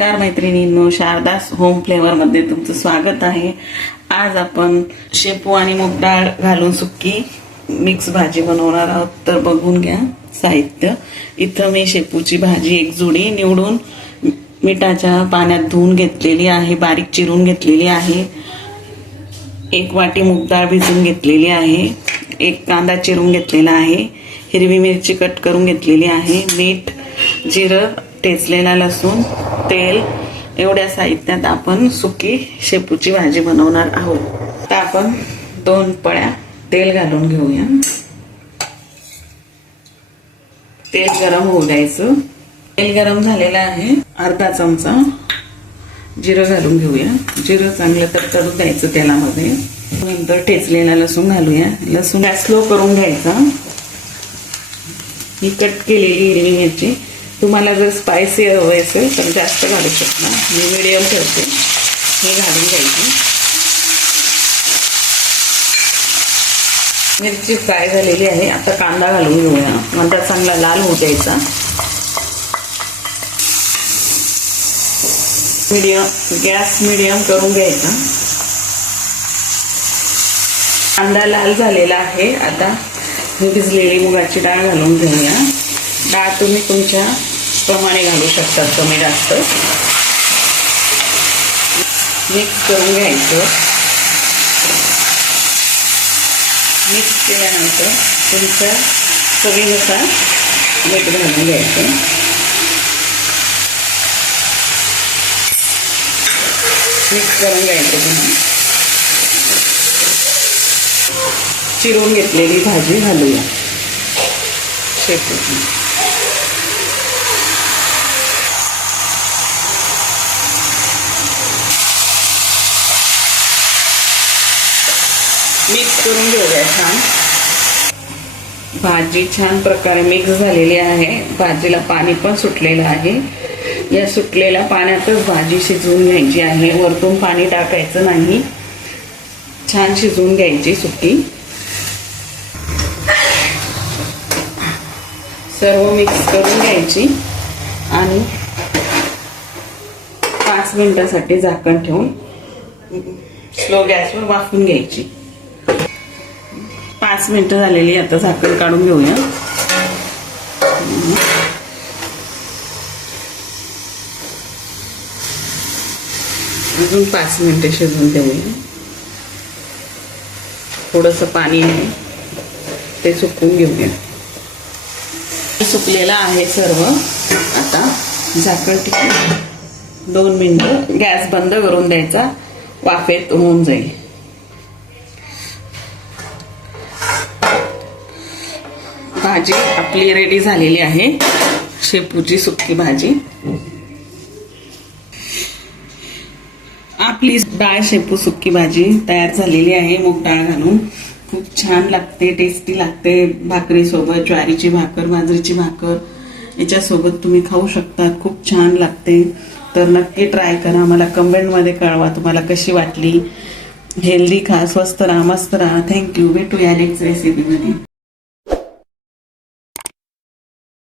नमस्कार मैत्रिणींनो शारदास होम फ्लेवरमध्ये तुमचं स्वागत आहे. आज आपण शेपू आणि मूग डाळ घालून सुक्की मिक्स भाजी बनवणार आहोत. तर बघून घ्या साहित्य. इथं मी शेपूची भाजी एक जुडी निवडून मिठाच्या पाण्यात धुवून घेतलेली आहे बारीक चिरून घेतलेली आहे. एक वाटी मूग डाळ भिजून घेतलेली आहे. एक कांदा चिरून घेतलेला आहे. हिरवी मिरची कट करून घेतलेली आहे. मीठ जिरं टेचलेला लसूण तेल एवढ्या साहित्यात आपण सुकी शेपूची भाजी बनवणार आहोत. तर आपण दोन पळ्या तेल घालून घेऊया. तेल गरम होऊ द्यायचं. तेल गरम झालेलं आहे. अर्धा चमचा जिरं घालून घेऊया. जिरं चांगलं तरतरून द्यायचं तेलामध्ये. नंतर ठेचलेला लसूण घालूया. लसूण स्लो करून घ्यायचा. ही कट केलेली हिरवी मिरची. तुम्हाला जर स्पायसी हवं असेल तर जास्त घालू शकता. मी मिडियम ठेवते. हे घालून घ्यायची. मिरची फ्राय झालेली आहे. आता कांदा घालून घेऊया. कांदा चांगला लाल होऊ द्यायचा मीडियम गॅस मीडियम करून घ्यायचा. कांदा लाल झालेला आहे. आता मी भिजलेली मुगाची डाळ घालून घेऊया. डाळ तुम्ही तुमच्या प्रमाणे घालू शकता कमी जास्त मिक्स करून घ्यायचं मिक्स केल्यानंतर तुमच्या चवीनुसार मीठ घालून घ्यायचं मिक्स करून घ्यायचं पुन्हा चिरून घेतलेली भाजी घालूया शेपूची मिक्स करून घेऊया छान. भाजी छान प्रकारे मिक्स झालेली आहे. भाजीला पाणी पण सुटलेलं आहे. या सुटलेल्या पाण्यातच भाजी शिजवून घ्यायची आहे. वरतून पाणी टाकायचं नाही. छान शिजवून घ्यायची सुकी. सर्व मिक्स करून घ्यायची. आणि पाच मिनिटासाठी झाकण ठेवून स्लो गॅसवर वाफून घ्यायची. पाच मिनिटं झालेली आता झाकण काढून घेऊया. अजून पाच मिनिटं शिजवून देऊया थोडंसं पाणी आहे ते सुकवून घेऊया. सुकलेलं आहे सर्व. आता झाकण टिकून दोन मिनिटं गॅस बंद करून द्यायचा वाफेत होऊन जाईल. भाजी आपली रेडी झालेली आहे. शेपूची सुकी भाजी. आपली डाळ शेपू सुकी भाजी तयार झालेली आहे मूग डाळ घालून. खूप छान लागते टेस्टी लागते. भाकरीसोबत ज्वारीची भाकर बाजरीची भाकर याच्यासोबत तुम्ही खाऊ शकता खूप छान लागते. तर नक्की ट्राय करा. मला कमेंटमध्ये कळवा तुम्हाला कशी वाटली. हेल्दी खा स्वस्त राहा मस्त राहा. थँक्यू भेटूया नेक्स्ट रेसिपीमध्ये